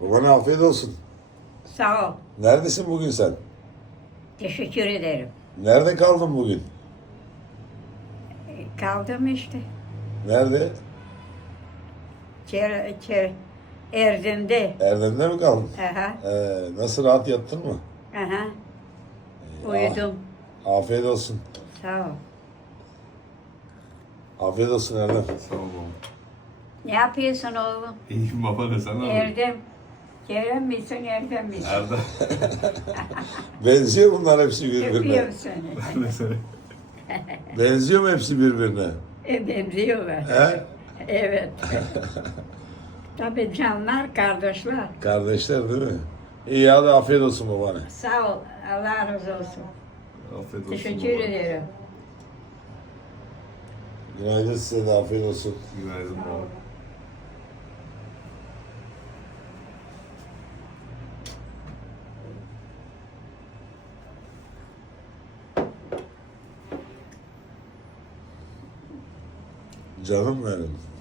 Babana afiyet olsun. Sağ ol. Neredesin bugün sen? Teşekkür ederim. Nerede kaldın bugün? Kaldım işte. Nerede? Erdem'de. Erdem'de mi kaldın? Aha, Nasıl, rahat yattın mı? aha. Uyudum. Afiyet olsun. Sağ ol. Afiyet olsun Erdem. Sağ ol baba. Ne yapıyorsun oğlum? İyiyim baba da sana. Erdem. Kerem misin, Erdem misin? Erdem. Benziyor bunlar hepsi Öpüyorum birbirine. seni. Ben de seni. Benziyor mu hepsi birbirine? Benziyorlar. He? Evet. Tabii canlar, kardeşler. Kardeşler değil mi? İyi, hadi afiyet olsun babana. Sağ ol. Allah razı olsun. Afiyet olsun Teşekkür baba. ederim. Günaydın, size de afiyet olsun. Günaydın baba. Canım benim.